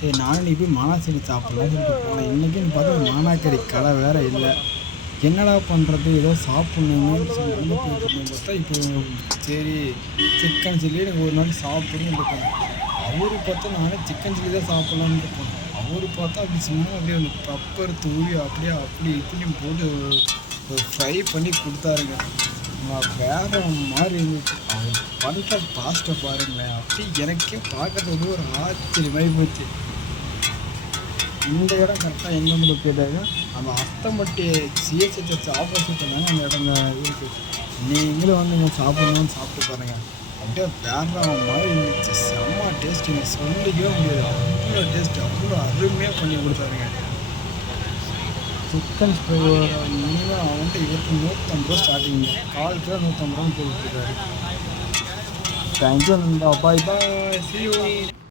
சரி நானும் நீ போய் மானாச்சேரி சாப்பிட்லான்னு சொல்லிட்டு போனேன். இன்றைக்கின்னு பார்த்தா மானாக்கறி கடை வேறு இல்லை. என்னடா பண்ணுறது, ஏதோ சாப்பிட்ணுன்னு சொல்லி வந்து போயிட்டுருந்தேன். பார்த்தா இப்போ சரி சிக்கன் சில்லி எனக்கு ஒரு நாள் சாப்பிடுன்னு இருக்கேன். அவரு பார்த்தா நானே சிக்கன் சில்லி தான் சாப்பிட்லான்னு இருக்கேன். அவரு பார்த்தா அப்படி சும்மா அப்படியே அந்த பெப்பர் தூவி அப்படியே அப்படி இப்படின்னு போட்டு ஃப்ரை பண்ணி கொடுத்தாருங்க. வேற மாதிரி இருந்துச்சு. அவர் பண்ணுற பாஸ்ட்டை பாருங்களேன், அப்படி எனக்கே பார்க்கறது ஒரு ஆச்சரியமாகி போச்சு. இந்த இடம் கரெக்டாக எங்கேருந்து லொக்கேட்டாக நம்ம அஸ்தம்பட்டி சிஎஸ்சி சர்ச் ஆப்போசிட்டில் தாங்க அந்த இடங்க இருக்குது. நீங்களும் வந்து இங்கே சாப்பிட்ணுன்னு சாப்பிட்டு பாருங்கள். அப்படியே வேற மாதிரி இருந்துச்சு. செம்ம டேஸ்ட்டுங்க, சொல்லிக்கவே முடியாது. அவ்வளோ டேஸ்ட்டு, அவ்வளோ அருமையாக பண்ணி கொடுத்தாருங்க. சிக்கன் ஃப்ரை மினிமம் வந்துட்டு இவருக்கு 150 ரூபா ஸ்டார்டிங்க. 1/4 கிலோ 150 ரூபான்னு போட்டுருக்காரு. தேங்க்யூ நண்பா, பாய் பாய், see you.